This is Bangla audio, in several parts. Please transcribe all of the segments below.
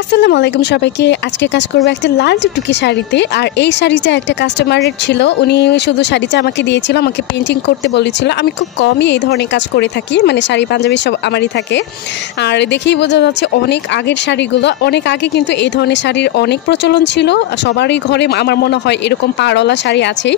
আসসালামু আলাইকুম সবাইকে। আজকে কাজ করব একটা লাল টুকটুকি শাড়িতে। আর এই শাড়িটা একটা কাস্টমারের ছিল, উনি শুধু শাড়িটা আমাকে দিয়েছিল, আমাকে পেন্টিং করতে বলেছিল। আমি খুব কমই এই ধরনের কাজ করে থাকি, মানে শাড়ি পাঞ্জাবি সব আমারই থাকে। আর দেখেই বোঝা যাচ্ছে অনেক আগের শাড়িগুলো, অনেক আগে কিন্তু এই ধরনের শাড়ির অনেক প্রচলন ছিল। সবারই ঘরে আমার মনে হয় এরকম পাড়ওয়ালা শাড়ি আছেই।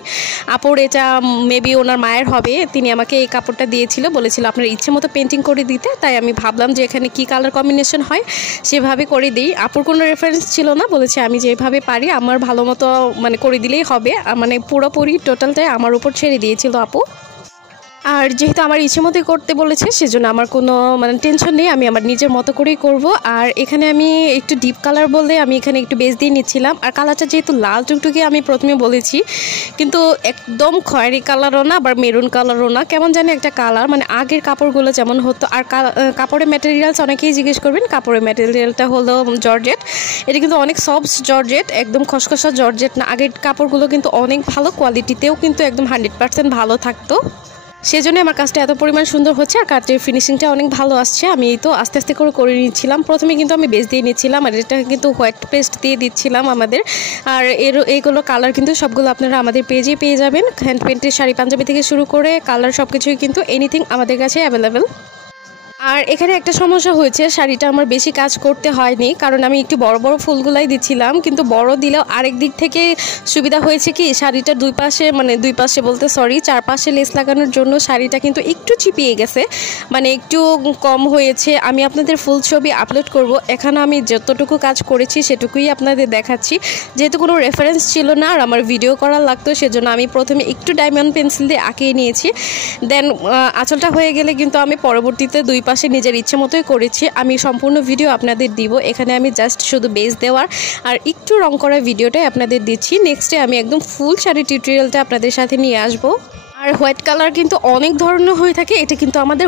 আপুর এটা মেবি ওনার মায়ের হবে, তিনি আমাকে এই কাপড়টা দিয়েছিল, বলেছিল আপনার ইচ্ছে মতো পেন্টিং করে দিতে। তাই আমি ভাবলাম যে এখানে কী কালার কম্বিনেশন হয় সেভাবে করে দিই। আপুর কোনো রেফারেন্স ছিল না, বলেছে আমি যেভাবে পারি আমার ভালো মতো মানে করে দিলেই হবে, মানে পুরোপুরি টোটালটাই আমার উপর ছেড়ে দিয়েছিল আপু। আর যেহেতু আমার ইচ্ছে মতোই করতে বলেছে সেজন্য আমার কোনো মানে টেনশন নেই, আমি আমার নিজের মতো করেই করব। আর এখানে আমি একটু ডিপ কালার বললে আমি এখানে একটু বেস দিয়ে নিচ্ছিলাম। আর কালারটা যেহেতু লাল টুকটুকে আমি প্রথমে বলেছি, কিন্তু একদম খয়েরি কালারও না আবার মেরুন কালারও না, কেমন জানি একটা কালার, মানে আগের কাপড়গুলো যেমন হতো। আর কাপড়ের ম্যাটেরিয়ালস অনেকেই জিজ্ঞেস করবেন, কাপড়ের ম্যাটেরিয়ালটা হলো জর্জেট। এটা কিন্তু অনেক সফট জর্জেট, একদম খসখসা জর্জেট না। আগের কাপড়গুলো কিন্তু অনেক ভালো কোয়ালিটিতেও কিন্তু একদম 100% ভালো থাকতো। সেজন্য আমার কাজটা এত পরিমাণ সুন্দর হচ্ছে, আর কাজের ফিনিশিংটা অনেক ভালো আসছে। আমি তো আস্তে আস্তে করে নিচ্ছিলাম। প্রথমে কিন্তু আমি বেস দিয়ে নিচ্ছিলাম, আর এটা কিন্তু হোয়াইট পেস্ট দিয়ে দিচ্ছিলাম আমাদের। আর এইগুলো কালার কিন্তু সবগুলো আপনারা আমাদের পেজে পেয়ে যাবেন। হ্যান্ড পেন্টের শাড়ি পাঞ্জাবি থেকে শুরু করে কালার সব কিছুই কিন্তু এনিথিং আমাদের কাছে অ্যাভেলেবেল। আর এখানে একটা সমস্যা হয়েছে, শাড়িটা আমার বেশি কাজ করতে হয়নি, কারণ আমি একটু বড় বড় ফুলগুলাই দিচ্ছিলাম। কিন্তু বড় দিলেও আরেক দিক থেকে সুবিধা হয়েছে কি, শাড়িটার দুই পাশে বলতে চারপাশে লেস লাগানোর জন্য শাড়িটা কিন্তু একটু চিপিয়ে গেছে, মানে একটু কম হয়েছে। আমি আপনাদের ফুল ছবি আপলোড করব, এখানে আমি যতটুকু কাজ করেছি সেটুকুই আপনাদের দেখাচ্ছি। যেহেতু কোনো রেফারেন্স ছিল না আর আমার ভিডিও করা লাগতো, সেজন্য আমি প্রথমে একটু ডায়মন্ড পেন্সিল দিয়ে আঁকিয়ে নিয়েছি। দেন আঁচলটা হয়ে গেলে কিন্তু আমি পরবর্তীতে দুই পাশে নিজের ইচ্ছে মতোই করেছি। আমি সম্পূর্ণ ভিডিও আপনাদের দিব, এখানে আমি জাস্ট শুধু বেস দেওয়ার আর একটু রং করার ভিডিওটাই আপনাদের দিচ্ছি। নেক্সটে আমি একদম ফুল শাড়ি টিউটোরিয়ালটা আপনাদের সাথে নিয়ে আসবো। আর হোয়াইট কালার কিন্তু অনেক ধরনের হয়ে থাকে, এটা কিন্তু আমাদের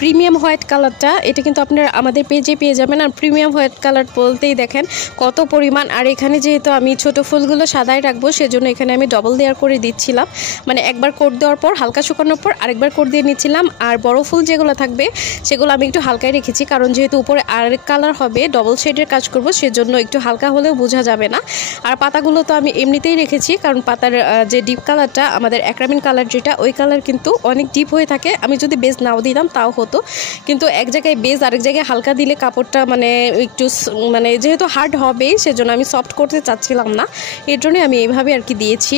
প্রিমিয়াম হোয়াইট কালারটা, এটা কিন্তু আপনারা আমাদের পেজে পেয়ে যাবেন। আর প্রিমিয়াম হোয়াইট কালার বলতেই দেখেন কত পরিমাণ। আর এখানে যেহেতু আমি ছোট ফুলগুলো সাদাই রাখবো সেজন্য এখানে আমি ডবল লেয়ার করে দিচ্ছিলাম, মানে একবার কোট দেওয়ার পর হালকা শুকানোর পর আরেকবার কোট দিয়ে নিচ্ছিলাম। আর বড় ফুল যেগুলো থাকবে সেগুলো আমি একটু হালকাই রেখেছি, কারণ যেহেতু উপরে আরেক কালার হবে, ডবল শেডের কাজ করব, সেজন্য একটু হালকা হলেও বোঝা যাবে না। আর পাতাগুলো তো আমি এমনিতেই রেখেছি, কারণ পাতার যে ডিপ কালারটা আমাদের অ্যাক্রামিন কালার যেটা, ওই কালার কিন্তু অনেক ডিপ হয়ে থাকে। আমি যদি বেস নাও দিতাম তাও হতো, কিন্তু এক জায়গায় বেস আরেক জায়গায় হালকা দিলে কাপড়টা মানে একটু মানে যেহেতু হার্ড হবে সেজন্য আমি সফট করতে চাচ্ছিলাম না, এর জন্যই আমি এইভাবে আর কি দিয়েছি।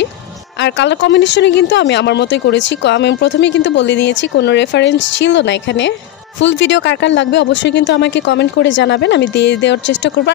আর কালার কম্বিনেশনে কিন্তু আমি আমার মতোই করেছি, আমি প্রথমেই কিন্তু বলে নিয়েছি কোনো রেফারেন্স ছিল না এখানে। ফুল ভিডিও কার কার লাগবে অবশ্যই কিন্তু আমাকে কমেন্ট করে জানাবেন, আমি দিয়ে দেওয়ার চেষ্টা করব।